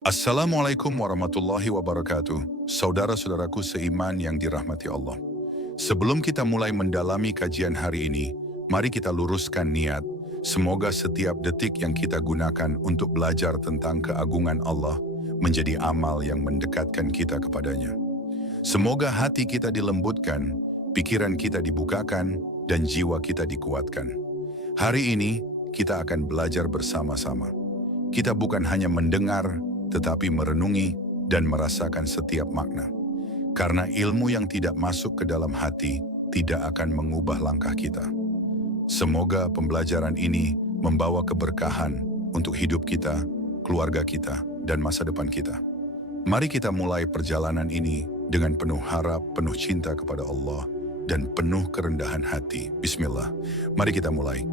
Assalamualaikum warahmatullahi wabarakatuh. Saudara-saudaraku seiman yang dirahmati Allah. Sebelum kita mulai mendalami kajian hari ini, mari kita luruskan niat. Semoga setiap detik yang kita gunakan untuk belajar tentang keagungan Allah menjadi amal yang mendekatkan kita kepadanya. Semoga hati kita dilembutkan, pikiran kita dibukakan, dan jiwa kita dikuatkan. Hari ini kita akan belajar bersama-sama. Kita bukan hanya mendengar, tetapi merenungi dan merasakan setiap makna. Karena ilmu yang tidak masuk ke dalam hati tidak akan mengubah langkah kita. Semoga pembelajaran ini membawa keberkahan untuk hidup kita, keluarga kita, dan masa depan kita. Mari kita mulai perjalanan ini dengan penuh harap, penuh cinta kepada Allah, dan penuh kerendahan hati. Bismillah. Mari kita mulai.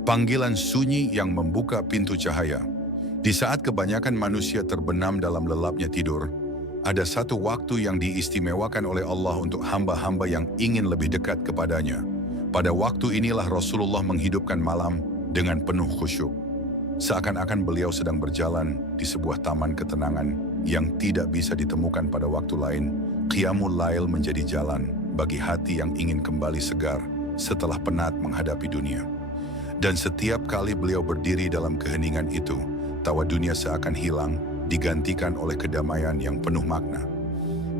Panggilan sunyi yang membuka pintu cahaya. Di saat kebanyakan manusia terbenam dalam lelapnya tidur, ada satu waktu yang diistimewakan oleh Allah untuk hamba-hamba yang ingin lebih dekat kepadanya. Pada waktu inilah Rasulullah menghidupkan malam dengan penuh khusyuk. Seakan-akan beliau sedang berjalan di sebuah taman ketenangan yang tidak bisa ditemukan pada waktu lain. Qiyamul Lail menjadi jalan bagi hati yang ingin kembali segar setelah penat menghadapi dunia. Dan setiap kali beliau berdiri dalam keheningan itu, tawa dunia seakan hilang, digantikan oleh kedamaian yang penuh makna.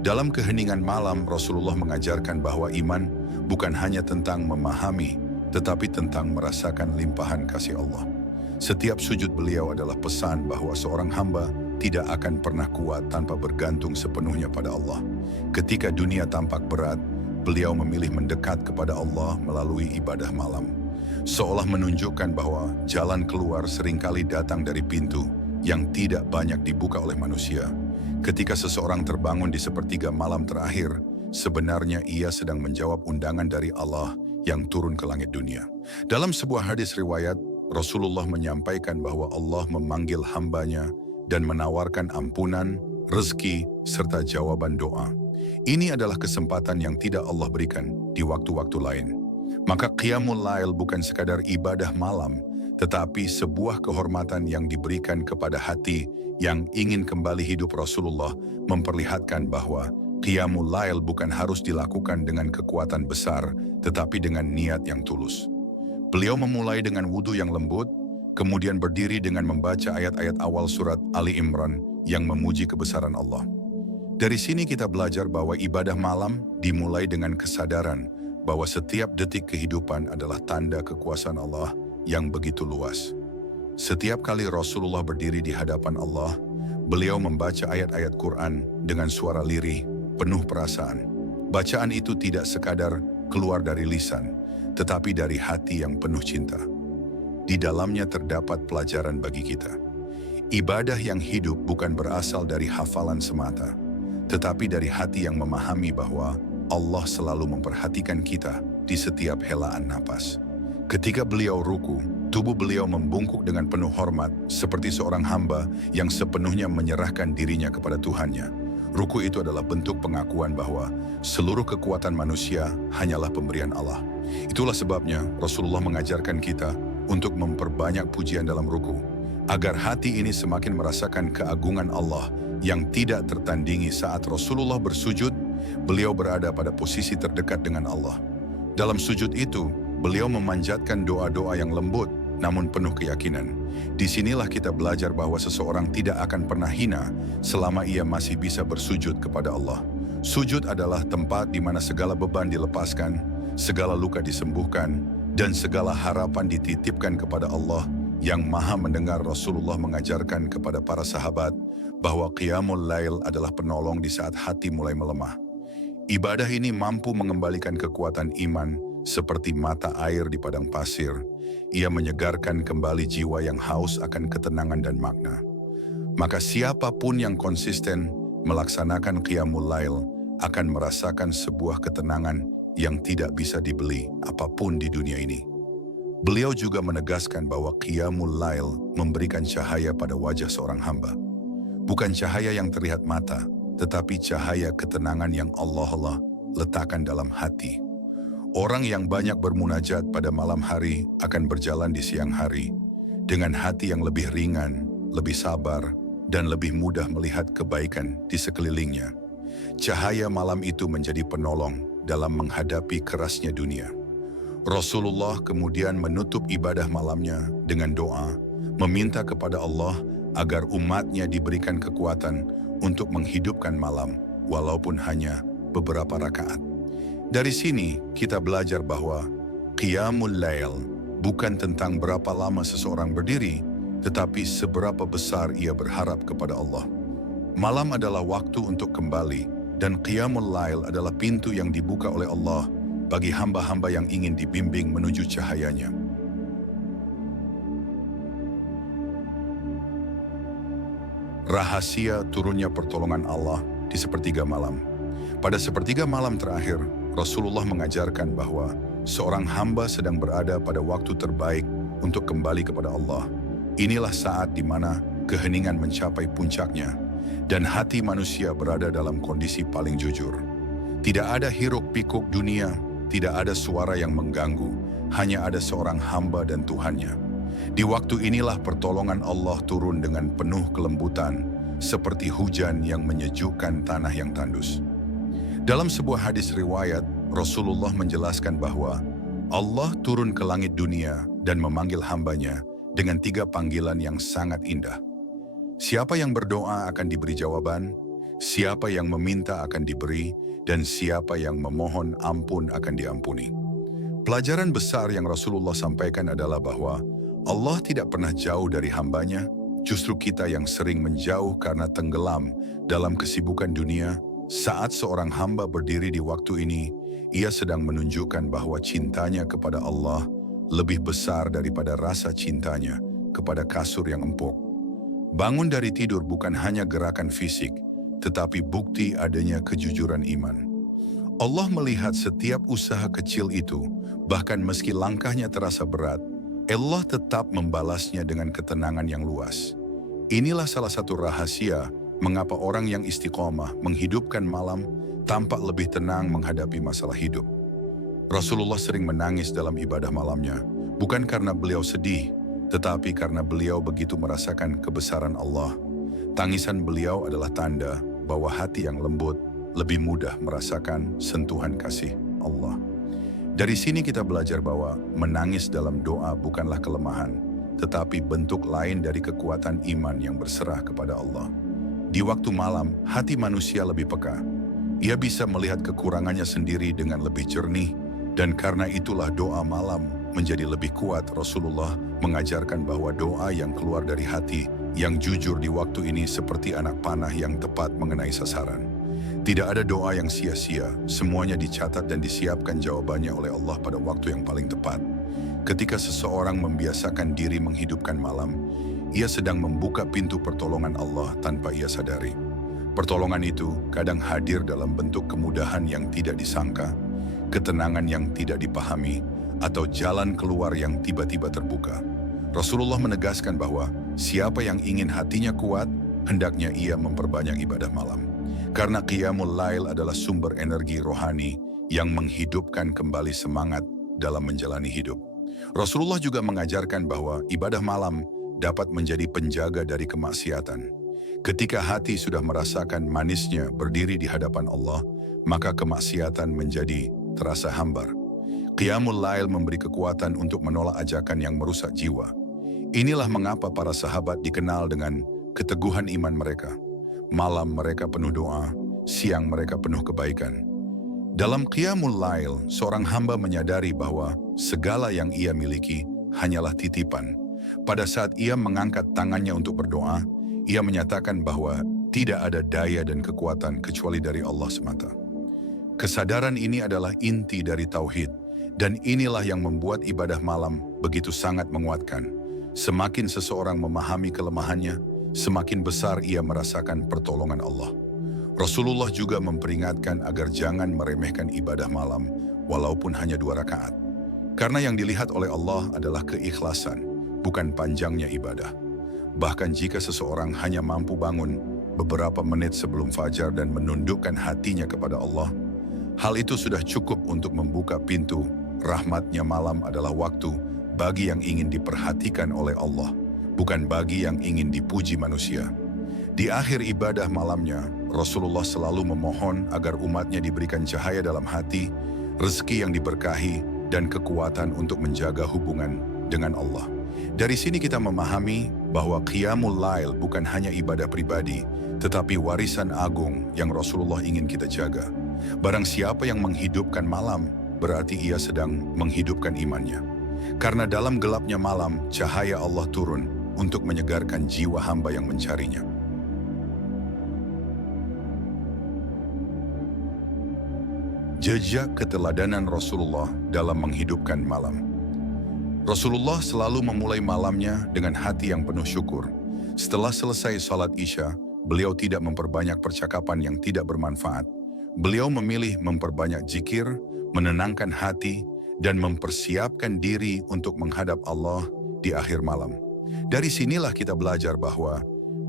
Dalam keheningan malam, Rasulullah mengajarkan bahwa iman bukan hanya tentang memahami, tetapi tentang merasakan limpahan kasih Allah. Setiap sujud beliau adalah pesan bahwa seorang hamba tidak akan pernah kuat tanpa bergantung sepenuhnya pada Allah. Ketika dunia tampak berat, beliau memilih mendekat kepada Allah melalui ibadah malam. Seolah menunjukkan bahwa jalan keluar seringkali datang dari pintu yang tidak banyak dibuka oleh manusia. Ketika seseorang terbangun di sepertiga malam terakhir, sebenarnya ia sedang menjawab undangan dari Allah yang turun ke langit dunia. Dalam sebuah hadis riwayat, Rasulullah menyampaikan bahwa Allah memanggil hambanya dan menawarkan ampunan, rezeki, serta jawaban doa. Ini adalah kesempatan yang tidak Allah berikan di waktu-waktu lain. Maka Qiyamul Lail bukan sekadar ibadah malam, tetapi sebuah kehormatan yang diberikan kepada hati yang ingin kembali hidup. Rasulullah memperlihatkan bahwa Qiyamul Lail bukan harus dilakukan dengan kekuatan besar, tetapi dengan niat yang tulus. Beliau memulai dengan wudhu yang lembut, kemudian berdiri dengan membaca ayat-ayat awal surat Ali Imran yang memuji kebesaran Allah. Dari sini kita belajar bahwa ibadah malam dimulai dengan kesadaran bahwa setiap detik kehidupan adalah tanda kekuasaan Allah yang begitu luas. Setiap kali Rasulullah berdiri di hadapan Allah, beliau membaca ayat-ayat Quran dengan suara lirih, penuh perasaan. Bacaan itu tidak sekadar keluar dari lisan, tetapi dari hati yang penuh cinta. Di dalamnya terdapat pelajaran bagi kita. Ibadah yang hidup bukan berasal dari hafalan semata, tetapi dari hati yang memahami bahwa Allah selalu memperhatikan kita di setiap helaan napas. Ketika beliau ruku, tubuh beliau membungkuk dengan penuh hormat, seperti seorang hamba yang sepenuhnya menyerahkan dirinya kepada Tuhannya. Ruku itu adalah bentuk pengakuan bahwa seluruh kekuatan manusia hanyalah pemberian Allah. Itulah sebabnya Rasulullah mengajarkan kita untuk memperbanyak pujian dalam ruku, agar hati ini semakin merasakan keagungan Allah yang tidak tertandingi. Saat Rasulullah bersujud, beliau berada pada posisi terdekat dengan Allah. Dalam sujud itu, beliau memanjatkan doa-doa yang lembut namun penuh keyakinan. Disinilah kita belajar bahwa seseorang tidak akan pernah hina selama ia masih bisa bersujud kepada Allah. Sujud adalah tempat di mana segala beban dilepaskan, segala luka disembuhkan, dan segala harapan dititipkan kepada Allah yang Maha Mendengar. Rasulullah mengajarkan kepada para sahabat bahwa Qiyamul Lail adalah penolong di saat hati mulai melemah. Ibadah ini mampu mengembalikan kekuatan iman seperti mata air di padang pasir. Ia menyegarkan kembali jiwa yang haus akan ketenangan dan makna. Maka siapapun yang konsisten melaksanakan Qiyamul Lail akan merasakan sebuah ketenangan yang tidak bisa dibeli apapun di dunia ini. Beliau juga menegaskan bahwa Qiyamul Lail memberikan cahaya pada wajah seorang hamba. Bukan cahaya yang terlihat mata, tetapi cahaya ketenangan yang Allah letakkan dalam hati. Orang yang banyak bermunajat pada malam hari akan berjalan di siang hari dengan hati yang lebih ringan, lebih sabar, dan lebih mudah melihat kebaikan di sekelilingnya. Cahaya malam itu menjadi penolong dalam menghadapi kerasnya dunia. Rasulullah kemudian menutup ibadah malamnya dengan doa, meminta kepada Allah agar umatnya diberikan kekuatan untuk menghidupkan malam, walaupun hanya beberapa rakaat. Dari sini kita belajar bahwa Qiyamul Lail bukan tentang berapa lama seseorang berdiri, tetapi seberapa besar ia berharap kepada Allah. Malam adalah waktu untuk kembali, dan Qiyamul Lail adalah pintu yang dibuka oleh Allah bagi hamba-hamba yang ingin dibimbing menuju cahayanya. Rahasia turunnya pertolongan Allah di sepertiga malam. Pada sepertiga malam terakhir, Rasulullah mengajarkan bahwa seorang hamba sedang berada pada waktu terbaik untuk kembali kepada Allah. Inilah saat di mana keheningan mencapai puncaknya dan hati manusia berada dalam kondisi paling jujur. Tidak ada hiruk-pikuk dunia, tidak ada suara yang mengganggu, hanya ada seorang hamba dan Tuhannya. Di waktu inilah pertolongan Allah turun dengan penuh kelembutan, seperti hujan yang menyejukkan tanah yang tandus. Dalam sebuah hadis riwayat, Rasulullah menjelaskan bahwa Allah turun ke langit dunia dan memanggil hambanya dengan 3 panggilan yang sangat indah. Siapa yang berdoa akan diberi jawaban, siapa yang meminta akan diberi, dan siapa yang memohon ampun akan diampuni. Pelajaran besar yang Rasulullah sampaikan adalah bahwa Allah tidak pernah jauh dari hambanya, justru kita yang sering menjauh karena tenggelam dalam kesibukan dunia. Saat seorang hamba berdiri di waktu ini, ia sedang menunjukkan bahwa cintanya kepada Allah lebih besar daripada rasa cintanya kepada kasur yang empuk. Bangun dari tidur bukan hanya gerakan fisik, tetapi bukti adanya kejujuran iman. Allah melihat setiap usaha kecil itu, bahkan meski langkahnya terasa berat, Allah tetap membalasnya dengan ketenangan yang luas. Inilah salah satu rahasia mengapa orang yang istiqomah menghidupkan malam tampak lebih tenang menghadapi masalah hidup. Rasulullah sering menangis dalam ibadah malamnya, bukan karena beliau sedih, tetapi karena beliau begitu merasakan kebesaran Allah. Tangisan beliau adalah tanda bahwa hati yang lembut lebih mudah merasakan sentuhan kasih Allah. Dari sini kita belajar bahwa menangis dalam doa bukanlah kelemahan, tetapi bentuk lain dari kekuatan iman yang berserah kepada Allah. Di waktu malam, hati manusia lebih peka. Ia bisa melihat kekurangannya sendiri dengan lebih jernih, dan karena itulah doa malam menjadi lebih kuat. Rasulullah mengajarkan bahwa doa yang keluar dari hati, yang jujur di waktu ini seperti anak panah yang tepat mengenai sasaran. Tidak ada doa yang sia-sia, semuanya dicatat dan disiapkan jawabannya oleh Allah pada waktu yang paling tepat. Ketika seseorang membiasakan diri menghidupkan malam, ia sedang membuka pintu pertolongan Allah tanpa ia sadari. Pertolongan itu kadang hadir dalam bentuk kemudahan yang tidak disangka, ketenangan yang tidak dipahami, atau jalan keluar yang tiba-tiba terbuka. Rasulullah menegaskan bahwa siapa yang ingin hatinya kuat, hendaknya ia memperbanyak ibadah malam. Karena Qiyamul Lail adalah sumber energi rohani yang menghidupkan kembali semangat dalam menjalani hidup. Rasulullah juga mengajarkan bahwa ibadah malam dapat menjadi penjaga dari kemaksiatan. Ketika hati sudah merasakan manisnya berdiri di hadapan Allah, maka kemaksiatan menjadi terasa hambar. Qiyamul Lail memberi kekuatan untuk menolak ajakan yang merusak jiwa. Inilah mengapa para sahabat dikenal dengan keteguhan iman mereka. Malam mereka penuh doa, siang mereka penuh kebaikan. Dalam Qiyamul Lail, seorang hamba menyadari bahwa segala yang ia miliki hanyalah titipan. Pada saat ia mengangkat tangannya untuk berdoa, ia menyatakan bahwa tidak ada daya dan kekuatan kecuali dari Allah semata. Kesadaran ini adalah inti dari tauhid, dan inilah yang membuat ibadah malam begitu sangat menguatkan. Semakin seseorang memahami kelemahannya, semakin besar ia merasakan pertolongan Allah. Rasulullah juga memperingatkan agar jangan meremehkan ibadah malam, walaupun hanya 2 rakaat. Karena yang dilihat oleh Allah adalah keikhlasan, bukan panjangnya ibadah. Bahkan jika seseorang hanya mampu bangun beberapa menit sebelum fajar dan menundukkan hatinya kepada Allah, hal itu sudah cukup untuk membuka pintu rahmat-Nya. Malam adalah waktu bagi yang ingin diperhatikan oleh Allah, bukan bagi yang ingin dipuji manusia. Di akhir ibadah malamnya, Rasulullah selalu memohon agar umatnya diberikan cahaya dalam hati, rezeki yang diberkahi, dan kekuatan untuk menjaga hubungan dengan Allah. Dari sini kita memahami bahwa Qiyamul Lail bukan hanya ibadah pribadi, tetapi warisan agung yang Rasulullah ingin kita jaga. Barang siapa yang menghidupkan malam, berarti ia sedang menghidupkan imannya. Karena dalam gelapnya malam, cahaya Allah turun untuk menyegarkan jiwa hamba yang mencarinya. Jejak keteladanan Rasulullah dalam menghidupkan malam. Rasulullah selalu memulai malamnya dengan hati yang penuh syukur. Setelah selesai salat Isya, beliau tidak memperbanyak percakapan yang tidak bermanfaat. Beliau memilih memperbanyak zikir, menenangkan hati, dan mempersiapkan diri untuk menghadap Allah di akhir malam. Dari sinilah kita belajar bahwa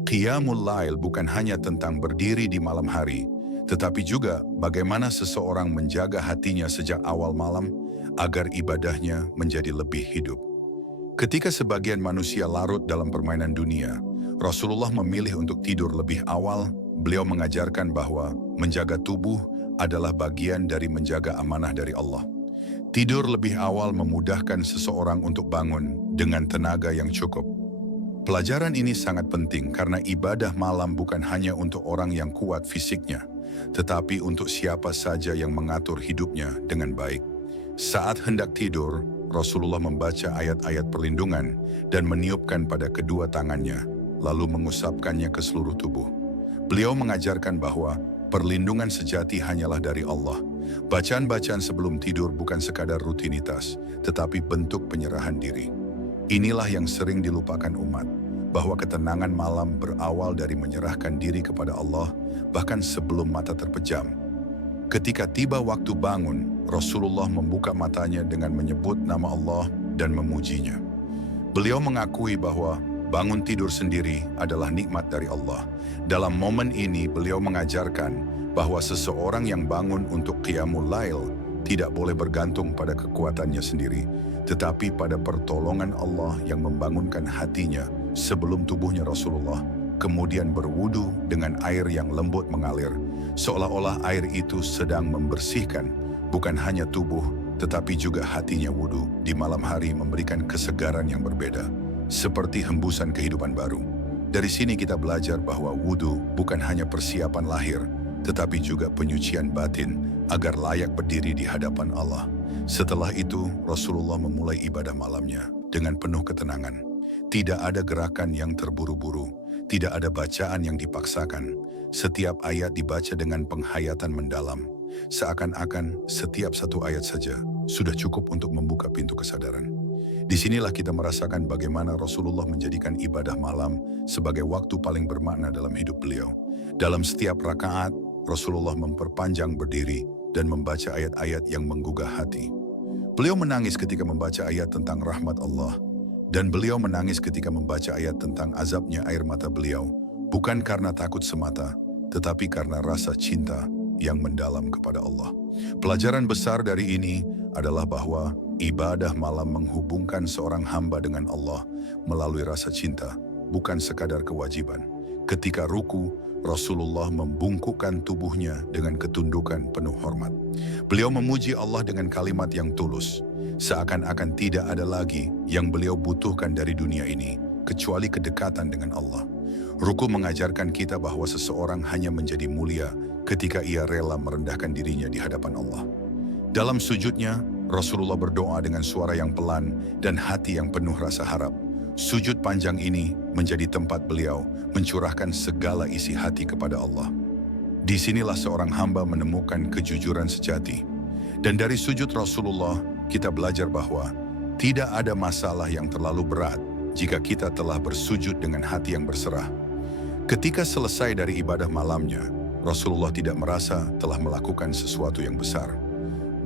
Qiyamul Lail bukan hanya tentang berdiri di malam hari, tetapi juga bagaimana seseorang menjaga hatinya sejak awal malam agar ibadahnya menjadi lebih hidup. Ketika sebagian manusia larut dalam permainan dunia, Rasulullah memilih untuk tidur lebih awal. Beliau mengajarkan bahwa menjaga tubuh adalah bagian dari menjaga amanah dari Allah. Tidur lebih awal memudahkan seseorang untuk bangun dengan tenaga yang cukup. Pelajaran ini sangat penting karena ibadah malam bukan hanya untuk orang yang kuat fisiknya, tetapi untuk siapa saja yang mengatur hidupnya dengan baik. Saat hendak tidur, Rasulullah membaca ayat-ayat perlindungan dan meniupkan pada kedua tangannya, lalu mengusapkannya ke seluruh tubuh. Beliau mengajarkan bahwa perlindungan sejati hanyalah dari Allah. Bacaan-bacaan sebelum tidur bukan sekadar rutinitas, tetapi bentuk penyerahan diri. Inilah yang sering dilupakan umat, bahwa ketenangan malam berawal dari menyerahkan diri kepada Allah, bahkan sebelum mata terpejam. Ketika tiba waktu bangun, Rasulullah membuka matanya dengan menyebut nama Allah dan memujinya. Beliau mengakui bahwa bangun tidur sendiri adalah nikmat dari Allah. Dalam momen ini, beliau mengajarkan bahwa seseorang yang bangun untuk Qiyamul Lail tidak boleh bergantung pada kekuatannya sendiri, tetapi pada pertolongan Allah yang membangunkan hatinya. Sebelum tubuhnya Rasulullah kemudian berwudu dengan air yang lembut mengalir, seolah-olah air itu sedang membersihkan bukan hanya tubuh, tetapi juga hatinya. Wudu di malam hari memberikan kesegaran yang berbeda, seperti hembusan kehidupan baru. Dari sini kita belajar bahwa wudu bukan hanya persiapan lahir, tetapi juga penyucian batin agar layak berdiri di hadapan Allah. Setelah itu, Rasulullah memulai ibadah malamnya dengan penuh ketenangan. Tidak ada gerakan yang terburu-buru, tidak ada bacaan yang dipaksakan. Setiap ayat dibaca dengan penghayatan mendalam, seakan-akan setiap satu ayat saja sudah cukup untuk membuka pintu kesadaran. Disinilah kita merasakan bagaimana Rasulullah menjadikan ibadah malam sebagai waktu paling bermakna dalam hidup beliau. Dalam setiap rakaat, Rasulullah memperpanjang berdiri dan membaca ayat-ayat yang menggugah hati. Beliau menangis ketika membaca ayat tentang rahmat Allah, dan beliau menangis ketika membaca ayat tentang azabnya air mata beliau, bukan karena takut semata, tetapi karena rasa cinta yang mendalam kepada Allah. Pelajaran besar dari ini adalah bahwa ibadah malam menghubungkan seorang hamba dengan Allah melalui rasa cinta, bukan sekadar kewajiban. Ketika ruku, Rasulullah membungkukkan tubuhnya dengan ketundukan penuh hormat. Beliau memuji Allah dengan kalimat yang tulus, seakan-akan tidak ada lagi yang beliau butuhkan dari dunia ini, kecuali kedekatan dengan Allah. Ruku mengajarkan kita bahwa seseorang hanya menjadi mulia ketika ia rela merendahkan dirinya di hadapan Allah. Dalam sujudnya, Rasulullah berdoa dengan suara yang pelan dan hati yang penuh rasa harap. Sujud panjang ini menjadi tempat beliau mencurahkan segala isi hati kepada Allah. Disinilah seorang hamba menemukan kejujuran sejati. Dan dari sujud Rasulullah, kita belajar bahwa tidak ada masalah yang terlalu berat jika kita telah bersujud dengan hati yang berserah. Ketika selesai dari ibadah malamnya, Rasulullah tidak merasa telah melakukan sesuatu yang besar.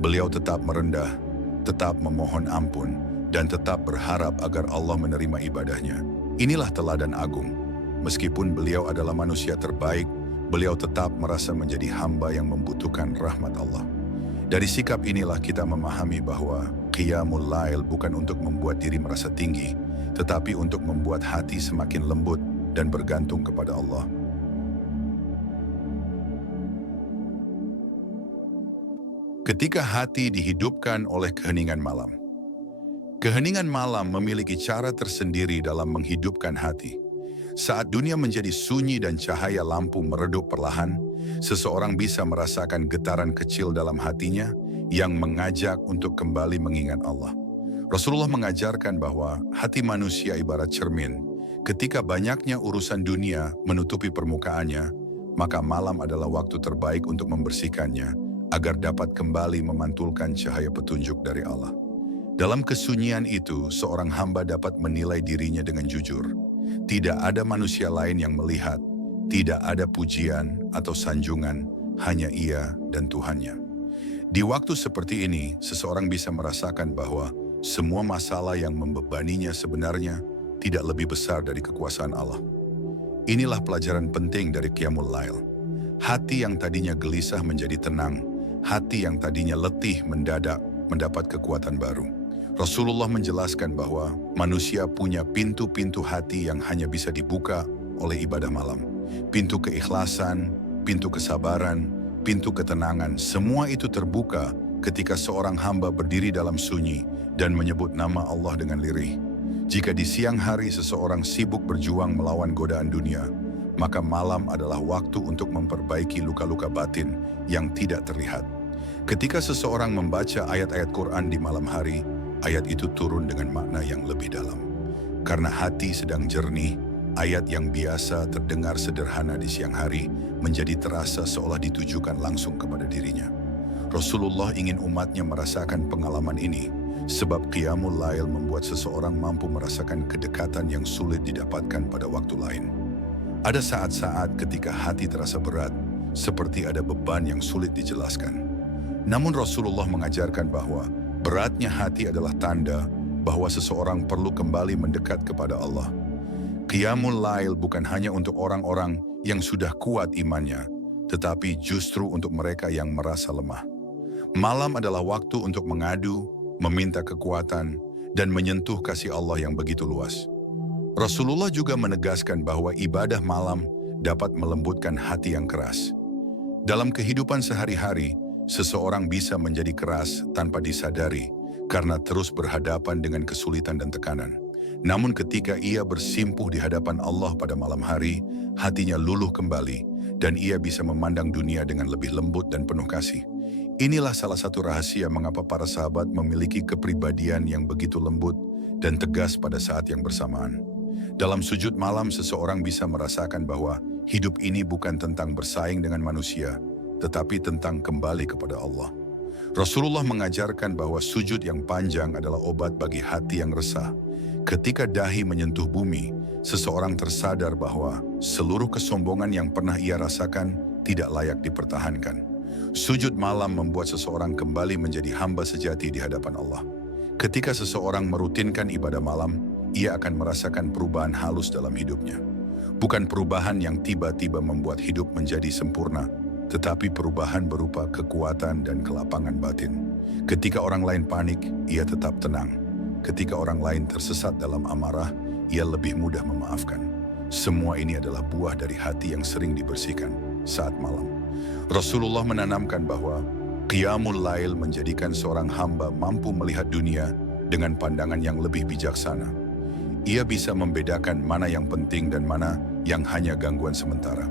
Beliau tetap merendah, tetap memohon ampun, dan tetap berharap agar Allah menerima ibadahnya. Inilah teladan agung. Meskipun beliau adalah manusia terbaik, beliau tetap merasa menjadi hamba yang membutuhkan rahmat Allah. Dari sikap inilah kita memahami bahwa Qiyamul Lail bukan untuk membuat diri merasa tinggi, tetapi untuk membuat hati semakin lembut dan bergantung kepada Allah. Ketika hati dihidupkan oleh keheningan malam. Keheningan malam memiliki cara tersendiri dalam menghidupkan hati. Saat dunia menjadi sunyi dan cahaya lampu meredup perlahan, seseorang bisa merasakan getaran kecil dalam hatinya yang mengajak untuk kembali mengingat Allah. Rasulullah mengajarkan bahwa hati manusia ibarat cermin. Ketika banyaknya urusan dunia menutupi permukaannya, maka malam adalah waktu terbaik untuk membersihkannya agar dapat kembali memantulkan cahaya petunjuk dari Allah. Dalam kesunyian itu, seorang hamba dapat menilai dirinya dengan jujur. Tidak ada manusia lain yang melihat, tidak ada pujian atau sanjungan, hanya Ia dan Tuhannya. Di waktu seperti ini, seseorang bisa merasakan bahwa semua masalah yang membebaninya sebenarnya tidak lebih besar dari kekuasaan Allah. Inilah pelajaran penting dari Qiyamul Lail. Hati yang tadinya gelisah menjadi tenang, hati yang tadinya letih mendadak mendapat kekuatan baru. Rasulullah menjelaskan bahwa manusia punya pintu-pintu hati yang hanya bisa dibuka oleh ibadah malam. Pintu keikhlasan, pintu kesabaran, pintu ketenangan, semua itu terbuka ketika seorang hamba berdiri dalam sunyi dan menyebut nama Allah dengan lirih. Jika di siang hari seseorang sibuk berjuang melawan godaan dunia, maka malam adalah waktu untuk memperbaiki luka-luka batin yang tidak terlihat. Ketika seseorang membaca ayat-ayat Quran di malam hari, ayat itu turun dengan makna yang lebih dalam. Karena hati sedang jernih, ayat yang biasa terdengar sederhana di siang hari menjadi terasa seolah ditujukan langsung kepada dirinya. Rasulullah ingin umatnya merasakan pengalaman ini, sebab Qiyamul Lail membuat seseorang mampu merasakan kedekatan yang sulit didapatkan pada waktu lain. Ada saat-saat ketika hati terasa berat, seperti ada beban yang sulit dijelaskan. Namun Rasulullah mengajarkan bahwa beratnya hati adalah tanda bahwa seseorang perlu kembali mendekat kepada Allah. Qiyamul Lail bukan hanya untuk orang-orang yang sudah kuat imannya, tetapi justru untuk mereka yang merasa lemah. Malam adalah waktu untuk mengadu, meminta kekuatan, dan menyentuh kasih Allah yang begitu luas. Rasulullah juga menegaskan bahwa ibadah malam dapat melembutkan hati yang keras. Dalam kehidupan sehari-hari, seseorang bisa menjadi keras tanpa disadari karena terus berhadapan dengan kesulitan dan tekanan. Namun ketika ia bersimpuh di hadapan Allah pada malam hari, hatinya luluh kembali dan ia bisa memandang dunia dengan lebih lembut dan penuh kasih. Inilah salah satu rahasia mengapa para sahabat memiliki kepribadian yang begitu lembut dan tegas pada saat yang bersamaan. Dalam sujud malam, seseorang bisa merasakan bahwa hidup ini bukan tentang bersaing dengan manusia, tetapi tentang kembali kepada Allah. Rasulullah mengajarkan bahwa sujud yang panjang adalah obat bagi hati yang resah. Ketika dahi menyentuh bumi, seseorang tersadar bahwa seluruh kesombongan yang pernah ia rasakan tidak layak dipertahankan. Sujud malam membuat seseorang kembali menjadi hamba sejati di hadapan Allah. Ketika seseorang merutinkan ibadah malam, ia akan merasakan perubahan halus dalam hidupnya. Bukan perubahan yang tiba-tiba membuat hidup menjadi sempurna, tetapi perubahan berupa kekuatan dan kelapangan batin. Ketika orang lain panik, ia tetap tenang. Ketika orang lain tersesat dalam amarah, ia lebih mudah memaafkan. Semua ini adalah buah dari hati yang sering dibersihkan saat malam. Rasulullah menanamkan bahwa Qiyamul Lail menjadikan seorang hamba mampu melihat dunia dengan pandangan yang lebih bijaksana. Ia bisa membedakan mana yang penting dan mana yang hanya gangguan sementara.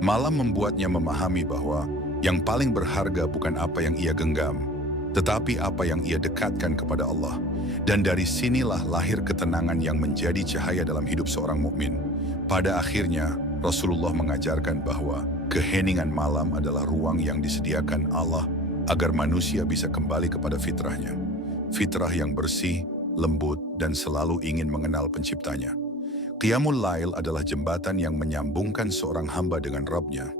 Malam membuatnya memahami bahwa yang paling berharga bukan apa yang ia genggam, tetapi apa yang ia dekatkan kepada Allah. Dan dari sinilah lahir ketenangan yang menjadi cahaya dalam hidup seorang mukmin. Pada akhirnya, Rasulullah mengajarkan bahwa keheningan malam adalah ruang yang disediakan Allah agar manusia bisa kembali kepada fitrahnya. Fitrah yang bersih, lembut, dan selalu ingin mengenal penciptanya. Qiyamul Lail adalah jembatan yang menyambungkan seorang hamba dengan Rabb-Nya.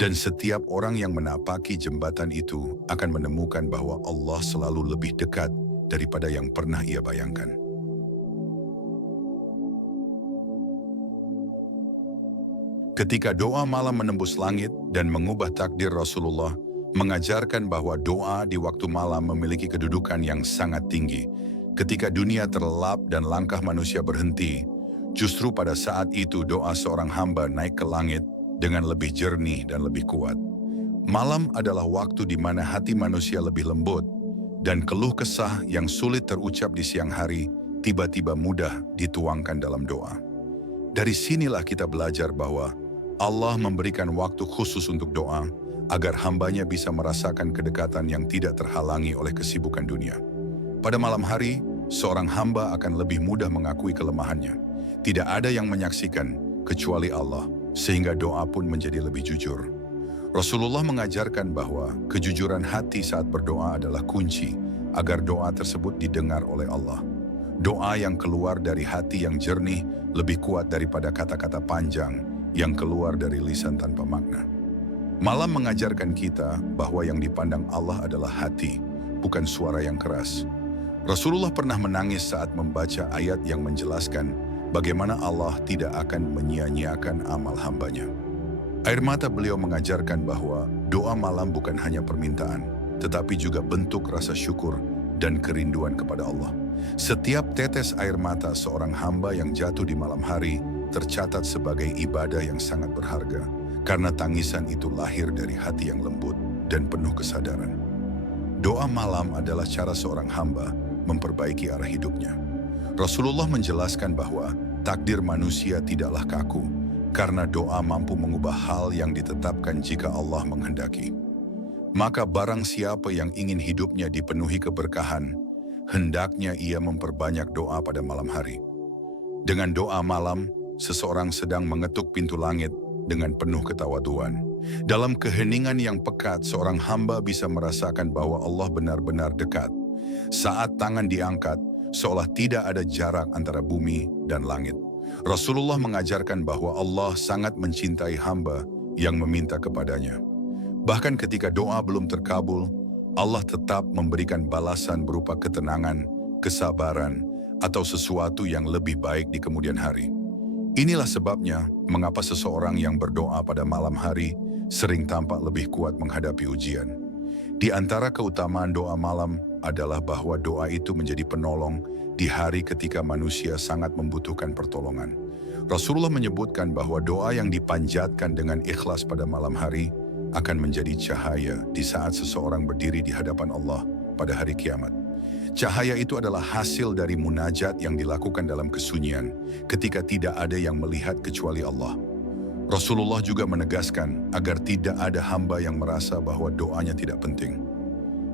Dan setiap orang yang menapaki jembatan itu akan menemukan bahwa Allah selalu lebih dekat daripada yang pernah ia bayangkan. Ketika doa malam menembus langit dan mengubah takdir Rasulullah, mengajarkan bahwa doa di waktu malam memiliki kedudukan yang sangat tinggi. Ketika dunia terlelap dan langkah manusia berhenti, justru pada saat itu doa seorang hamba naik ke langit dengan lebih jernih dan lebih kuat. Malam adalah waktu di mana hati manusia lebih lembut, dan keluh kesah yang sulit terucap di siang hari tiba-tiba mudah dituangkan dalam doa. Dari sinilah kita belajar bahwa Allah memberikan waktu khusus untuk doa agar hambanya bisa merasakan kedekatan yang tidak terhalangi oleh kesibukan dunia. Pada malam hari, seorang hamba akan lebih mudah mengakui kelemahannya. Tidak ada yang menyaksikan kecuali Allah, sehingga doa pun menjadi lebih jujur. Rasulullah mengajarkan bahwa kejujuran hati saat berdoa adalah kunci agar doa tersebut didengar oleh Allah. Doa yang keluar dari hati yang jernih lebih kuat daripada kata-kata panjang yang keluar dari lisan tanpa makna. Malam mengajarkan kita bahwa yang dipandang Allah adalah hati, bukan suara yang keras. Rasulullah pernah menangis saat membaca ayat yang menjelaskan bagaimana Allah tidak akan menyia-nyiakan amal hambanya. Air mata beliau mengajarkan bahwa doa malam bukan hanya permintaan, tetapi juga bentuk rasa syukur dan kerinduan kepada Allah. Setiap tetes air mata seorang hamba yang jatuh di malam hari tercatat sebagai ibadah yang sangat berharga, karena tangisan itu lahir dari hati yang lembut dan penuh kesadaran. Doa malam adalah cara seorang hamba memperbaiki arah hidupnya. Rasulullah menjelaskan bahwa takdir manusia tidaklah kaku, karena doa mampu mengubah hal yang ditetapkan jika Allah menghendaki. Maka barang siapa yang ingin hidupnya dipenuhi keberkahan, hendaknya ia memperbanyak doa pada malam hari. Dengan doa malam, seseorang sedang mengetuk pintu langit dengan penuh ketawaduan. Dalam keheningan yang pekat, seorang hamba bisa merasakan bahwa Allah benar-benar dekat. Saat tangan diangkat, seolah tidak ada jarak antara bumi dan langit. Rasulullah mengajarkan bahwa Allah sangat mencintai hamba yang meminta kepadanya. Bahkan ketika doa belum terkabul, Allah tetap memberikan balasan berupa ketenangan, kesabaran, atau sesuatu yang lebih baik di kemudian hari. Inilah sebabnya mengapa seseorang yang berdoa pada malam hari sering tampak lebih kuat menghadapi ujian. Di antara keutamaan doa malam adalah bahwa doa itu menjadi penolong di hari ketika manusia sangat membutuhkan pertolongan. Rasulullah menyebutkan bahwa doa yang dipanjatkan dengan ikhlas pada malam hari akan menjadi cahaya di saat seseorang berdiri di hadapan Allah pada hari kiamat. Cahaya itu adalah hasil dari munajat yang dilakukan dalam kesunyian ketika tidak ada yang melihat kecuali Allah. Rasulullah juga menegaskan agar tidak ada hamba yang merasa bahwa doanya tidak penting.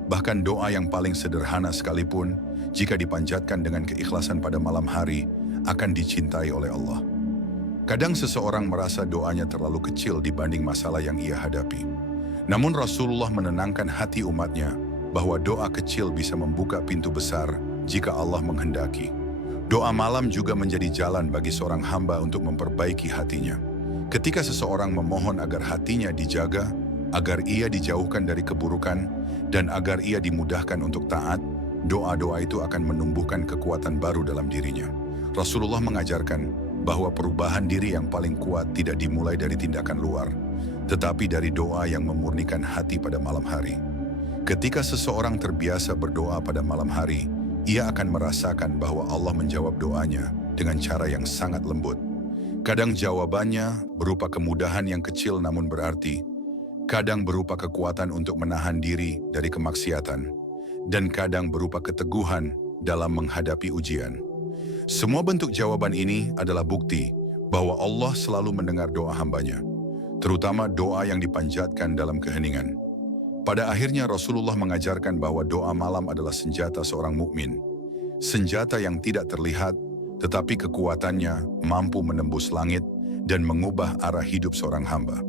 Bahkan doa yang paling sederhana sekalipun, jika dipanjatkan dengan keikhlasan pada malam hari, akan dicintai oleh Allah. Kadang seseorang merasa doanya terlalu kecil dibanding masalah yang ia hadapi. Namun Rasulullah menenangkan hati umatnya bahwa doa kecil bisa membuka pintu besar jika Allah menghendaki. Doa malam juga menjadi jalan bagi seorang hamba untuk memperbaiki hatinya. Ketika seseorang memohon agar hatinya dijaga, agar ia dijauhkan dari keburukan, dan agar ia dimudahkan untuk taat, doa-doa itu akan menumbuhkan kekuatan baru dalam dirinya. Rasulullah mengajarkan bahwa perubahan diri yang paling kuat tidak dimulai dari tindakan luar, tetapi dari doa yang memurnikan hati pada malam hari. Ketika seseorang terbiasa berdoa pada malam hari, ia akan merasakan bahwa Allah menjawab doanya dengan cara yang sangat lembut. Kadang jawabannya berupa kemudahan yang kecil namun berarti, kadang berupa kekuatan untuk menahan diri dari kemaksiatan, dan kadang berupa keteguhan dalam menghadapi ujian. Semua bentuk jawaban ini adalah bukti bahwa Allah selalu mendengar doa hambanya, terutama doa yang dipanjatkan dalam keheningan. Pada akhirnya Rasulullah mengajarkan bahwa doa malam adalah senjata seorang mukmin, senjata yang tidak terlihat, tetapi kekuatannya mampu menembus langit dan mengubah arah hidup seorang hamba.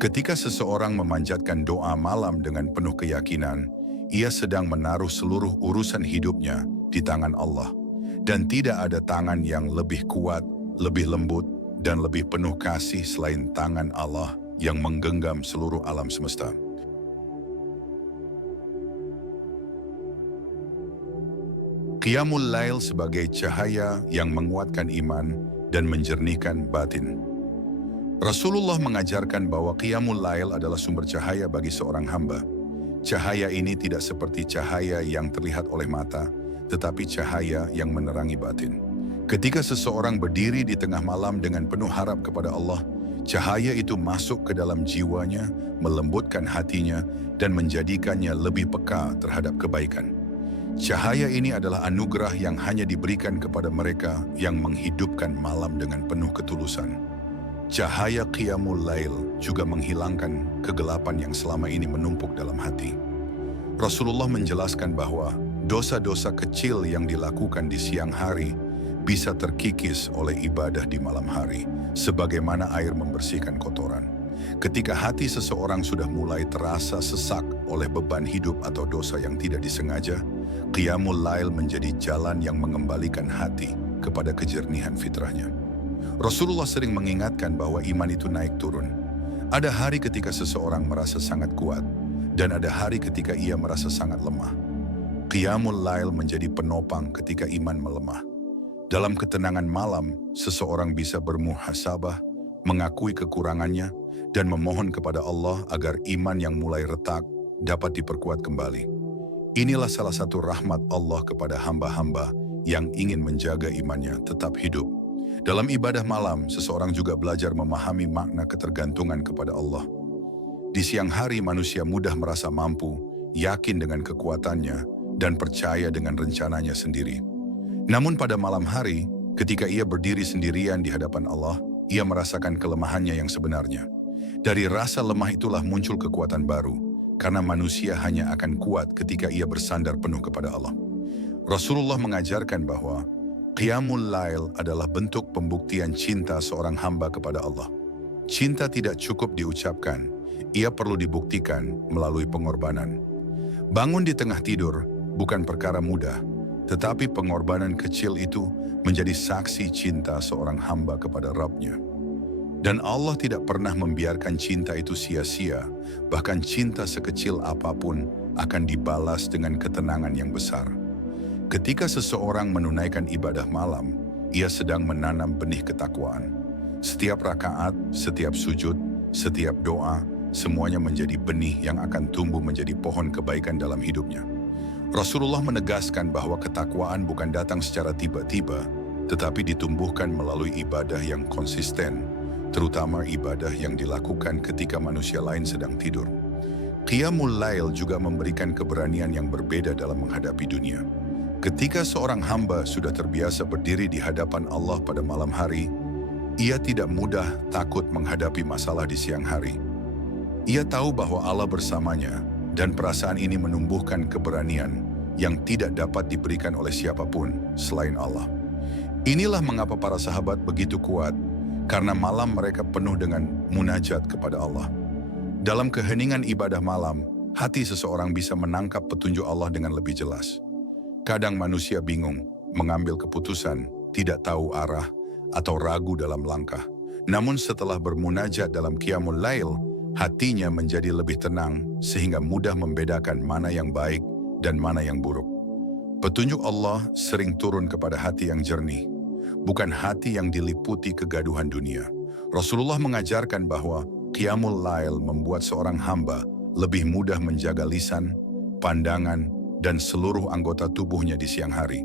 Ketika seseorang memanjatkan doa malam dengan penuh keyakinan, ia sedang menaruh seluruh urusan hidupnya di tangan Allah. Dan tidak ada tangan yang lebih kuat, lebih lembut, dan lebih penuh kasih selain tangan Allah yang menggenggam seluruh alam semesta. Qiyamul Lail sebagai cahaya yang menguatkan iman dan menjernihkan batin. Rasulullah mengajarkan bahwa Qiyamul Lail adalah sumber cahaya bagi seorang hamba. Cahaya ini tidak seperti cahaya yang terlihat oleh mata, tetapi cahaya yang menerangi batin. Ketika seseorang berdiri di tengah malam dengan penuh harap kepada Allah, cahaya itu masuk ke dalam jiwanya, melembutkan hatinya, dan menjadikannya lebih peka terhadap kebaikan. Cahaya ini adalah anugerah yang hanya diberikan kepada mereka yang menghidupkan malam dengan penuh ketulusan. Cahaya Qiyamul Lail juga menghilangkan kegelapan yang selama ini menumpuk dalam hati. Rasulullah menjelaskan bahwa dosa-dosa kecil yang dilakukan di siang hari bisa terkikis oleh ibadah di malam hari, sebagaimana air membersihkan kotoran. Ketika hati seseorang sudah mulai terasa sesak oleh beban hidup atau dosa yang tidak disengaja, Qiyamul Lail menjadi jalan yang mengembalikan hati kepada kejernihan fitrahnya. Rasulullah sering mengingatkan bahwa iman itu naik turun. Ada hari ketika seseorang merasa sangat kuat, dan ada hari ketika ia merasa sangat lemah. Qiyamul Lail menjadi penopang ketika iman melemah. Dalam ketenangan malam, seseorang bisa bermuhasabah, mengakui kekurangannya, dan memohon kepada Allah agar iman yang mulai retak dapat diperkuat kembali. Inilah salah satu rahmat Allah kepada hamba-hamba yang ingin menjaga imannya tetap hidup. Dalam ibadah malam, seseorang juga belajar memahami makna ketergantungan kepada Allah. Di siang hari manusia mudah merasa mampu, yakin dengan kekuatannya, dan percaya dengan rencananya sendiri. Namun pada malam hari, ketika ia berdiri sendirian di hadapan Allah, ia merasakan kelemahannya yang sebenarnya. Dari rasa lemah itulah muncul kekuatan baru, karena manusia hanya akan kuat ketika ia bersandar penuh kepada Allah. Rasulullah mengajarkan bahwa Qiyamul Lail adalah bentuk pembuktian cinta seorang hamba kepada Allah. Cinta tidak cukup diucapkan, ia perlu dibuktikan melalui pengorbanan. Bangun di tengah tidur bukan perkara mudah, tetapi pengorbanan kecil itu menjadi saksi cinta seorang hamba kepada Rabb-Nya. Dan Allah tidak pernah membiarkan cinta itu sia-sia, bahkan cinta sekecil apapun akan dibalas dengan ketenangan yang besar. Ketika seseorang menunaikan ibadah malam, ia sedang menanam benih ketakwaan. Setiap rakaat, setiap sujud, setiap doa, semuanya menjadi benih yang akan tumbuh menjadi pohon kebaikan dalam hidupnya. Rasulullah menegaskan bahwa ketakwaan bukan datang secara tiba-tiba, tetapi ditumbuhkan melalui ibadah yang konsisten, terutama ibadah yang dilakukan ketika manusia lain sedang tidur. Qiyamul Lail juga memberikan keberanian yang berbeda dalam menghadapi dunia. Ketika seorang hamba sudah terbiasa berdiri di hadapan Allah pada malam hari, ia tidak mudah takut menghadapi masalah di siang hari. Ia tahu bahwa Allah bersamanya, dan perasaan ini menumbuhkan keberanian yang tidak dapat diberikan oleh siapapun selain Allah. Inilah mengapa para sahabat begitu kuat, karena malam mereka penuh dengan munajat kepada Allah. Dalam keheningan ibadah malam, hati seseorang bisa menangkap petunjuk Allah dengan lebih jelas. Kadang manusia bingung, mengambil keputusan, tidak tahu arah, atau ragu dalam langkah. Namun setelah bermunajat dalam Qiyamul Lail, hatinya menjadi lebih tenang sehingga mudah membedakan mana yang baik dan mana yang buruk. Petunjuk Allah sering turun kepada hati yang jernih, bukan hati yang diliputi kegaduhan dunia. Rasulullah mengajarkan bahwa Qiyamul Lail membuat seorang hamba lebih mudah menjaga lisan, pandangan, dan seluruh anggota tubuhnya di siang hari.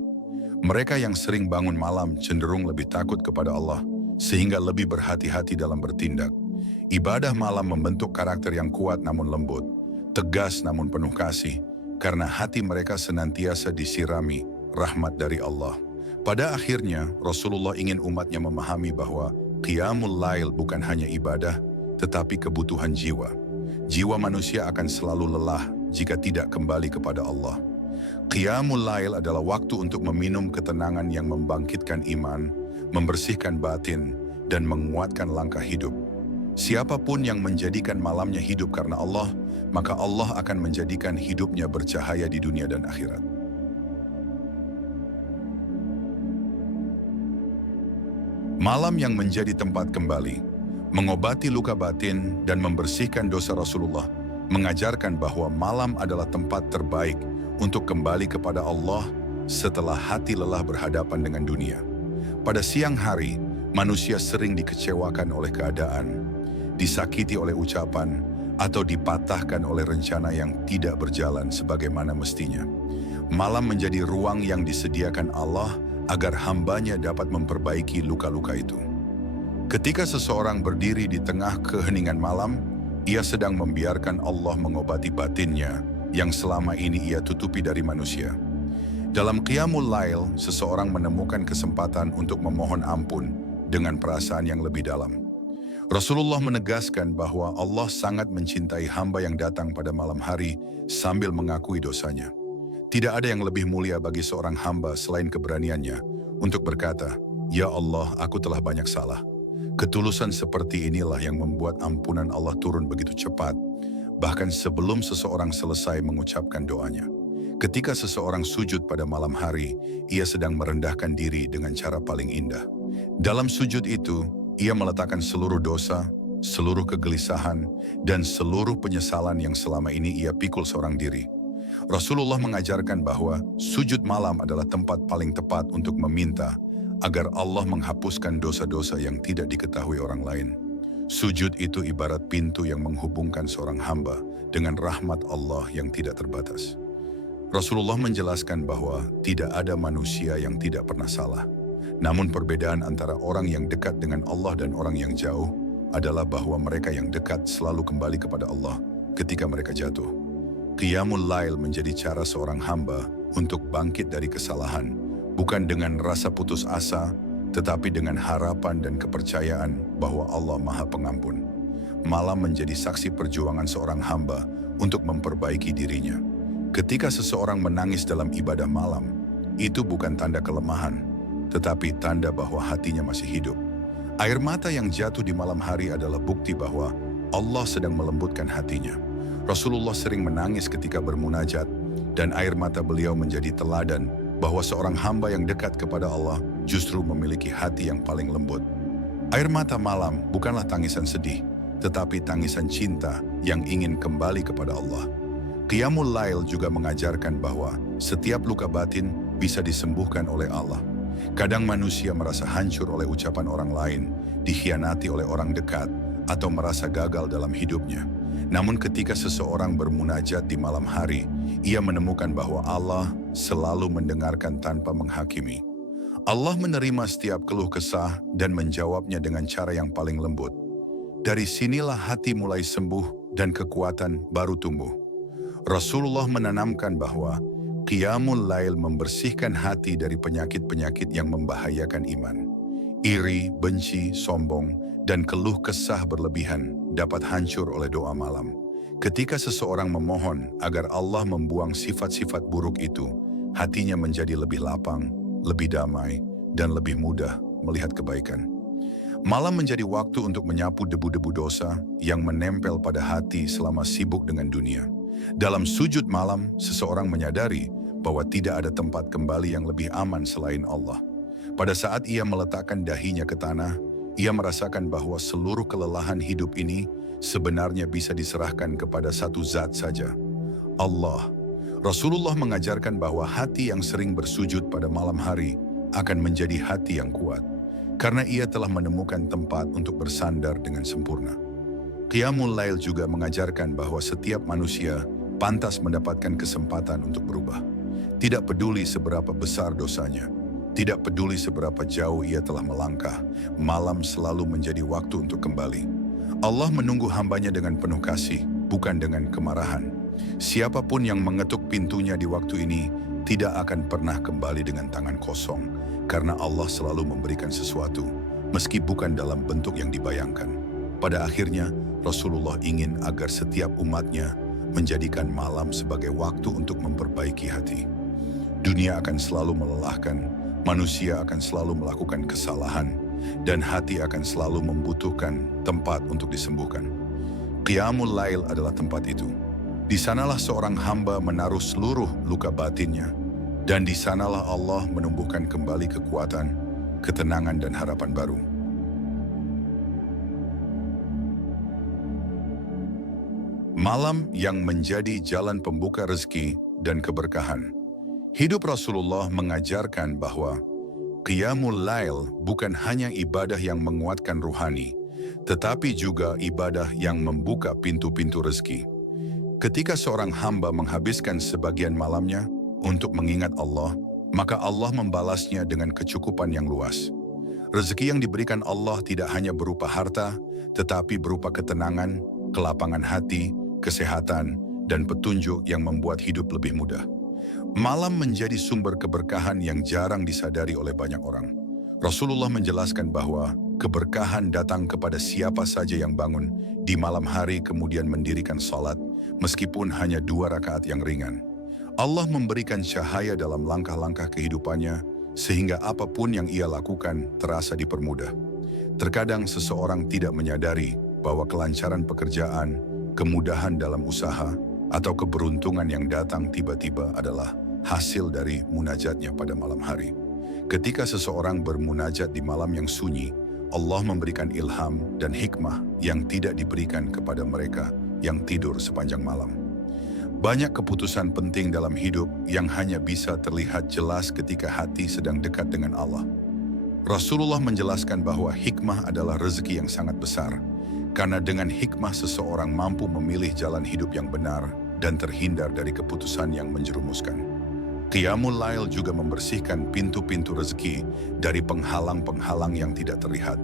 Mereka yang sering bangun malam cenderung lebih takut kepada Allah, sehingga lebih berhati-hati dalam bertindak. Ibadah malam membentuk karakter yang kuat namun lembut, tegas namun penuh kasih, karena hati mereka senantiasa disirami rahmat dari Allah. Pada akhirnya, Rasulullah ingin umatnya memahami bahwa Qiyamul Lail bukan hanya ibadah, tetapi kebutuhan jiwa. Jiwa manusia akan selalu lelah jika tidak kembali kepada Allah. Qiyamul Lail adalah waktu untuk meminum ketenangan yang membangkitkan iman, membersihkan batin, dan menguatkan langkah hidup. Siapapun yang menjadikan malamnya hidup karena Allah, maka Allah akan menjadikan hidupnya bercahaya di dunia dan akhirat. Malam yang menjadi tempat kembali, mengobati luka batin dan membersihkan dosa. Rasulullah mengajarkan bahwa malam adalah tempat terbaik untuk kembali kepada Allah setelah hati lelah berhadapan dengan dunia. Pada siang hari, manusia sering dikecewakan oleh keadaan, disakiti oleh ucapan, atau dipatahkan oleh rencana yang tidak berjalan sebagaimana mestinya. Malam menjadi ruang yang disediakan Allah agar hambanya dapat memperbaiki luka-luka itu. Ketika seseorang berdiri di tengah keheningan malam, ia sedang membiarkan Allah mengobati batinnya yang selama ini ia tutupi dari manusia. Dalam Qiyamul Lail, seseorang menemukan kesempatan untuk memohon ampun dengan perasaan yang lebih dalam. Rasulullah menegaskan bahwa Allah sangat mencintai hamba yang datang pada malam hari sambil mengakui dosanya. Tidak ada yang lebih mulia bagi seorang hamba selain keberaniannya untuk berkata, "Ya Allah, aku telah banyak salah." Ketulusan seperti inilah yang membuat ampunan Allah turun begitu cepat, bahkan sebelum seseorang selesai mengucapkan doanya. Ketika seseorang sujud pada malam hari, ia sedang merendahkan diri dengan cara paling indah. Dalam sujud itu, ia meletakkan seluruh dosa, seluruh kegelisahan, dan seluruh penyesalan yang selama ini ia pikul seorang diri. Rasulullah mengajarkan bahwa sujud malam adalah tempat paling tepat untuk meminta agar Allah menghapuskan dosa-dosa yang tidak diketahui orang lain. Sujud itu ibarat pintu yang menghubungkan seorang hamba dengan rahmat Allah yang tidak terbatas. Rasulullah menjelaskan bahwa tidak ada manusia yang tidak pernah salah. Namun perbedaan antara orang yang dekat dengan Allah dan orang yang jauh adalah bahwa mereka yang dekat selalu kembali kepada Allah ketika mereka jatuh. Qiyamul Lail menjadi cara seorang hamba untuk bangkit dari kesalahan, bukan dengan rasa putus asa, tetapi dengan harapan dan kepercayaan bahwa Allah Maha Pengampun. Malam menjadi saksi perjuangan seorang hamba untuk memperbaiki dirinya. Ketika seseorang menangis dalam ibadah malam, itu bukan tanda kelemahan, tetapi tanda bahwa hatinya masih hidup. Air mata yang jatuh di malam hari adalah bukti bahwa Allah sedang melembutkan hatinya. Rasulullah sering menangis ketika bermunajat, dan air mata beliau menjadi teladan bahwa seorang hamba yang dekat kepada Allah justru memiliki hati yang paling lembut. Air mata malam bukanlah tangisan sedih, tetapi tangisan cinta yang ingin kembali kepada Allah. Qiyamul Lail juga mengajarkan bahwa setiap luka batin bisa disembuhkan oleh Allah. Kadang manusia merasa hancur oleh ucapan orang lain, dikhianati oleh orang dekat, atau merasa gagal dalam hidupnya. Namun ketika seseorang bermunajat di malam hari, ia menemukan bahwa Allah selalu mendengarkan tanpa menghakimi. Allah menerima setiap keluh kesah dan menjawabnya dengan cara yang paling lembut. Dari sinilah hati mulai sembuh dan kekuatan baru tumbuh. Rasulullah menanamkan bahwa Qiyamul Lail membersihkan hati dari penyakit-penyakit yang membahayakan iman. Iri, benci, sombong, dan keluh kesah berlebihan dapat hancur oleh doa malam. Ketika seseorang memohon agar Allah membuang sifat-sifat buruk itu, hatinya menjadi lebih lapang, lebih damai, dan lebih mudah melihat kebaikan. Malam menjadi waktu untuk menyapu debu-debu dosa yang menempel pada hati selama sibuk dengan dunia. Dalam sujud malam, seseorang menyadari bahwa tidak ada tempat kembali yang lebih aman selain Allah. Pada saat ia meletakkan dahinya ke tanah, ia merasakan bahwa seluruh kelelahan hidup ini sebenarnya bisa diserahkan kepada satu zat saja, Allah. Rasulullah mengajarkan bahwa hati yang sering bersujud pada malam hari akan menjadi hati yang kuat, karena ia telah menemukan tempat untuk bersandar dengan sempurna. Qiyamul Lail juga mengajarkan bahwa setiap manusia pantas mendapatkan kesempatan untuk berubah. Tidak peduli seberapa besar dosanya, tidak peduli seberapa jauh ia telah melangkah, malam selalu menjadi waktu untuk kembali. Allah menunggu hambanya dengan penuh kasih, bukan dengan kemarahan. Siapapun yang mengetuk pintunya di waktu ini tidak akan pernah kembali dengan tangan kosong, karena Allah selalu memberikan sesuatu, meski bukan dalam bentuk yang dibayangkan. Pada akhirnya, Rasulullah ingin agar setiap umatnya menjadikan malam sebagai waktu untuk memperbaiki hati. Dunia akan selalu melelahkan, manusia akan selalu melakukan kesalahan, dan hati akan selalu membutuhkan tempat untuk disembuhkan. Qiyamul Lail adalah tempat itu. Di sanalah seorang hamba menaruh seluruh luka batinnya, dan di sanalah Allah menumbuhkan kembali kekuatan, ketenangan, dan harapan baru. Malam yang menjadi jalan pembuka rezeki dan keberkahan. Hidup Rasulullah mengajarkan bahwa Qiyamul Lail bukan hanya ibadah yang menguatkan ruhani, tetapi juga ibadah yang membuka pintu-pintu rezeki. Ketika seorang hamba menghabiskan sebagian malamnya untuk mengingat Allah, maka Allah membalasnya dengan kecukupan yang luas. Rezeki yang diberikan Allah tidak hanya berupa harta, tetapi berupa ketenangan, kelapangan hati, kesehatan, dan petunjuk yang membuat hidup lebih mudah. Malam menjadi sumber keberkahan yang jarang disadari oleh banyak orang. Rasulullah menjelaskan bahwa keberkahan datang kepada siapa saja yang bangun di malam hari kemudian mendirikan salat, meskipun hanya 2 rakaat yang ringan. Allah memberikan cahaya dalam langkah-langkah kehidupannya, sehingga apapun yang ia lakukan terasa dipermudah. Terkadang seseorang tidak menyadari bahwa kelancaran pekerjaan, kemudahan dalam usaha, atau keberuntungan yang datang tiba-tiba adalah hasil dari munajatnya pada malam hari. Ketika seseorang bermunajat di malam yang sunyi, Allah memberikan ilham dan hikmah yang tidak diberikan kepada mereka yang tidur sepanjang malam. Banyak keputusan penting dalam hidup yang hanya bisa terlihat jelas ketika hati sedang dekat dengan Allah. Rasulullah menjelaskan bahwa hikmah adalah rezeki yang sangat besar, karena dengan hikmah seseorang mampu memilih jalan hidup yang benar dan terhindar dari keputusan yang menjerumuskan. Qiyamul Lail juga membersihkan pintu-pintu rezeki dari penghalang-penghalang yang tidak terlihat.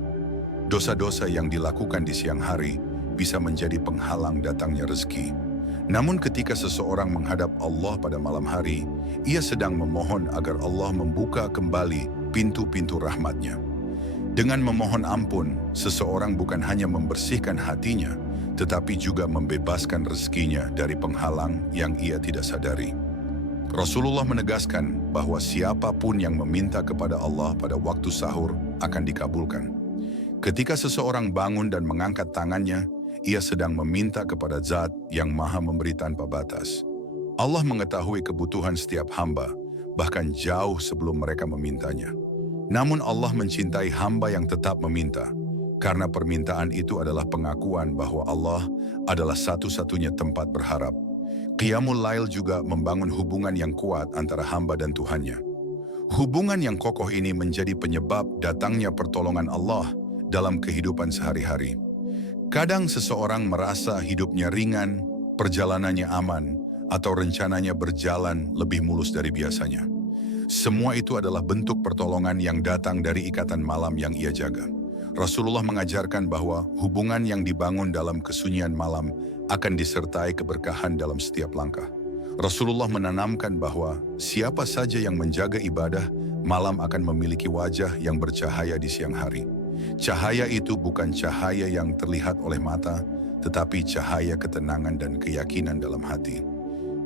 Dosa-dosa yang dilakukan di siang hari bisa menjadi penghalang datangnya rezeki. Namun ketika seseorang menghadap Allah pada malam hari, ia sedang memohon agar Allah membuka kembali pintu-pintu rahmat-Nya. Dengan memohon ampun, seseorang bukan hanya membersihkan hatinya, tetapi juga membebaskan rezekinya dari penghalang yang ia tidak sadari. Rasulullah menegaskan bahwa siapapun yang meminta kepada Allah pada waktu sahur akan dikabulkan. Ketika seseorang bangun dan mengangkat tangannya, ia sedang meminta kepada Zat yang Maha Memberi tanpa batas. Allah mengetahui kebutuhan setiap hamba, bahkan jauh sebelum mereka memintanya. Namun Allah mencintai hamba yang tetap meminta, karena permintaan itu adalah pengakuan bahwa Allah adalah satu-satunya tempat berharap. Qiyamul Lail juga membangun hubungan yang kuat antara hamba dan Tuhannya. Hubungan yang kokoh ini menjadi penyebab datangnya pertolongan Allah dalam kehidupan sehari-hari. Kadang seseorang merasa hidupnya ringan, perjalanannya aman, atau rencananya berjalan lebih mulus dari biasanya. Semua itu adalah bentuk pertolongan yang datang dari ikatan malam yang ia jaga. Rasulullah mengajarkan bahwa hubungan yang dibangun dalam kesunyian malam akan disertai keberkahan dalam setiap langkah. Rasulullah menanamkan bahwa siapa saja yang menjaga ibadah, malam akan memiliki wajah yang bercahaya di siang hari. Cahaya itu bukan cahaya yang terlihat oleh mata, tetapi cahaya ketenangan dan keyakinan dalam hati.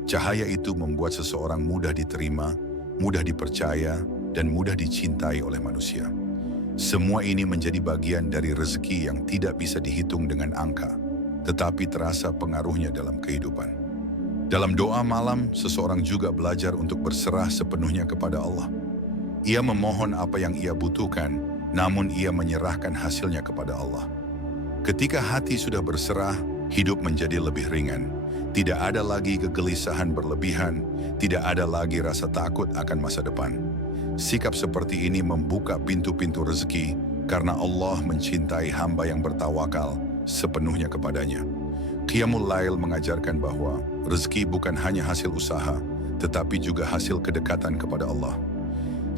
Cahaya itu membuat seseorang mudah diterima, mudah dipercaya, dan mudah dicintai oleh manusia. Semua ini menjadi bagian dari rezeki yang tidak bisa dihitung dengan angka, tetapi terasa pengaruhnya dalam kehidupan. Dalam doa malam, seseorang juga belajar untuk berserah sepenuhnya kepada Allah. Ia memohon apa yang ia butuhkan, namun ia menyerahkan hasilnya kepada Allah. Ketika hati sudah berserah, hidup menjadi lebih ringan. Tidak ada lagi kegelisahan berlebihan, tidak ada lagi rasa takut akan masa depan. Sikap seperti ini membuka pintu-pintu rezeki karena Allah mencintai hamba yang bertawakal sepenuhnya kepadanya. Qiyamul Lail mengajarkan bahwa rezeki bukan hanya hasil usaha, tetapi juga hasil kedekatan kepada Allah.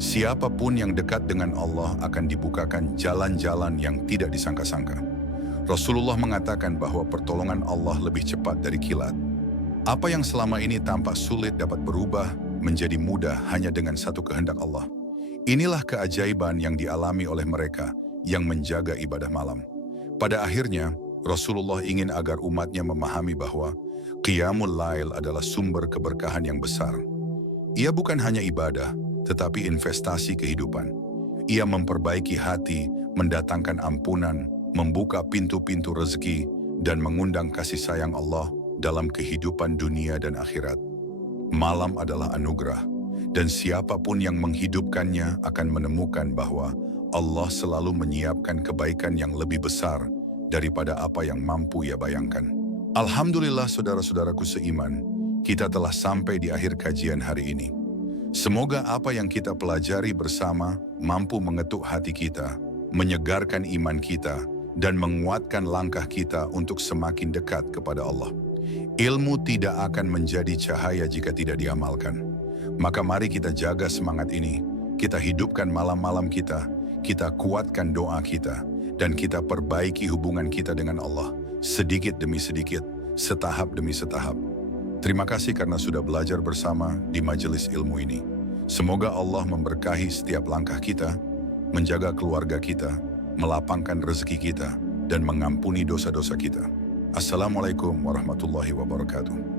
Siapapun yang dekat dengan Allah akan dibukakan jalan-jalan yang tidak disangka-sangka. Rasulullah mengatakan bahwa pertolongan Allah lebih cepat dari kilat. Apa yang selama ini tampak sulit dapat berubah menjadi mudah hanya dengan satu kehendak Allah. Inilah keajaiban yang dialami oleh mereka yang menjaga ibadah malam. Pada akhirnya, Rasulullah ingin agar umatnya memahami bahwa Qiyamul Lail adalah sumber keberkahan yang besar. Ia bukan hanya ibadah, tetapi investasi kehidupan. Ia memperbaiki hati, mendatangkan ampunan, membuka pintu-pintu rezeki, dan mengundang kasih sayang Allah dalam kehidupan dunia dan akhirat. Malam adalah anugerah, dan siapapun yang menghidupkannya akan menemukan bahwa Allah selalu menyiapkan kebaikan yang lebih besar daripada apa yang mampu ia bayangkan. Alhamdulillah saudara-saudaraku seiman, kita telah sampai di akhir kajian hari ini. Semoga apa yang kita pelajari bersama mampu mengetuk hati kita, menyegarkan iman kita, dan menguatkan langkah kita untuk semakin dekat kepada Allah. Ilmu tidak akan menjadi cahaya jika tidak diamalkan. Maka mari kita jaga semangat ini, kita hidupkan malam-malam kita kuatkan doa kita, dan kita perbaiki hubungan kita dengan Allah, sedikit demi sedikit, setahap demi setahap. Terima kasih karena sudah belajar bersama di majelis ilmu ini. Semoga Allah memberkahi setiap langkah kita, menjaga keluarga kita, melapangkan rezeki kita, dan mengampuni dosa-dosa kita. Assalamualaikum warahmatullahi wabarakatuh.